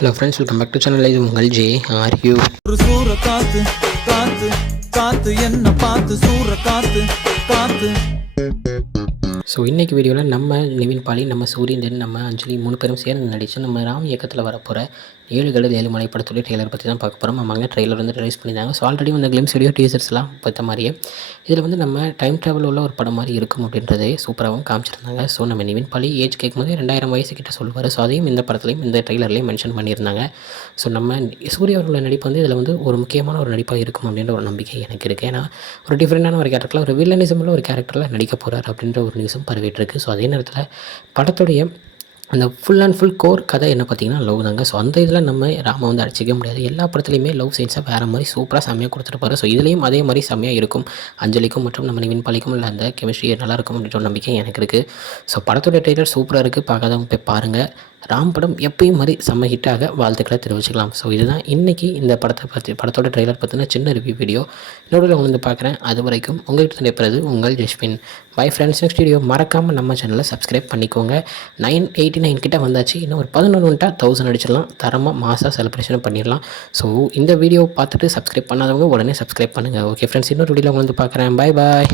Hello friends, welcome back to channel. இது உங்கள் J are you. ஒரு சூற காத்து காத்து காத்து என்ன பார்த்து சூற காத்து காத்து. ஸோ இன்றைக்கி வீடியோவில் நம்ம நிவின் பாலி, நம்ம சூரியன், தென் நம்ம அஞ்சலி 3 பேரும் சேர்ந்து நடித்து நம்ம ராம் இயக்கத்தில் வரப்போகிற 7 கடல் 7 மலை படத்துடைய ட்ரெய்லர் பற்றி தான் பார்க்க போகிறோம். ஆமாங்க, ட்ரெய்லர் வந்து ரிலீஸ் பண்ணியிருந்தாங்க. ஸோ ஆல்ரெடி வந்து கிளிம்ஸ் வீடியோ டீசர்ஸ்லாம் பார்த்த மாதிரியே இதில் வந்து நம்ம டைம் ட்ராவல் உள்ள ஒரு படம் மாதிரி இருக்கும் அப்படின்றதே சூப்பராகவும் காமிச்சிருந்தாங்க. ஸோ நம்ம நிவின் பாலி ஏஜ் கேட்கும்போது 2000 வயசு கிட்ட சொல்லுவார். ஸோ அதையும் இந்த படத்துலையும் இந்த ட்ரெய்லர்லேயும் மென்ஷன் பண்ணியிருந்தாங்க. ஸோ நம்ம சூர்யா அவர்களோட நடிப்பு வந்து இதில் வந்து ஒரு முக்கியமான ஒரு நடிப்பாக இருக்கும் அப்படின்ற ஒரு நம்பிக்கை எனக்கு இருக்குது. ஏன்னா ஒரு டிஃப்ரெண்டான ஒரு கேரக்டரில், ஒரு வில்லனிசமில் ஒரு கேரக்டரில் நடிக்க போகிறார் அப்படின்ற ஒரு நியூஸும் பரவிட்டுருக்கு. ஸோ அதே நேரத்தில் படத்துடைய அந்த ஃபுல் அண்ட் ஃபுல் கோர் கதை என்ன பார்த்திங்கன்னா லவ் தாங்க. ஸோ அந்த இதில் நம்ம ராம வந்து அடிச்சிக்க முடியாது. எல்லா படத்துலையுமே லவ் சீன்ஸாக வேறு மாதிரி சூப்பராக செம்மையாக கொடுத்துருப்பாரு. ஸோ இதுலேயும் அதே மாதிரி செம்மையாக இருக்கும். அஞ்சலிக்கும் மற்றும் நம்ம நிவின் பாலிக்கும் உள்ள அந்த கெமிஸ்ட்ரி நல்லாயிருக்கும் அப்படின்ற ஒரு நம்பிக்கை எனக்கு இருக்குது. ஸோ படத்துடைய ட்ரெய்லர் சூப்பராக இருக்குது. பார்க்காதவங்க போய் பாருங்கள். ராம் படம் எப்பயும் மாதிரி செம்ம ஹிட்டாக வாழ்த்துக்களை தெரிவிச்சுக்கலாம். ஸோ இதுதான் இன்றைக்கி இந்த படத்தோட ட்ரெய்லர் பற்றின சின்ன ரிவ்யூ வீடியோ. இன்னொரு வந்து பார்க்குறேன். அது வரைக்கும் உங்கள்கிட்ட நினைப்பது உங்கள் Jaswin. Bye friends. Next video மறக்காமல் நம்ம சேனலை சப்ஸ்கிரைப் பண்ணிக்கோங்க. 989 கிட்ட வந்தாச்சு. இன்னும் ஒரு 11 வந்துட்டால் 1000 அடிச்சிடலாம். தரமாக மாதம் செலிப்ரேஷனும் பண்ணிடலாம். ஸோ இந்த வீடியோ பார்த்துட்டு சப்ஸ்கிரைப் பண்ணாதவங்க உடனே சப்ஸ்கிரைப் பண்ணுங்கள். ஓகே ஃப்ரெண்ட்ஸ், இன்னொரு வீடியோவில் வந்து பார்க்குறேன். பாய் பாய்.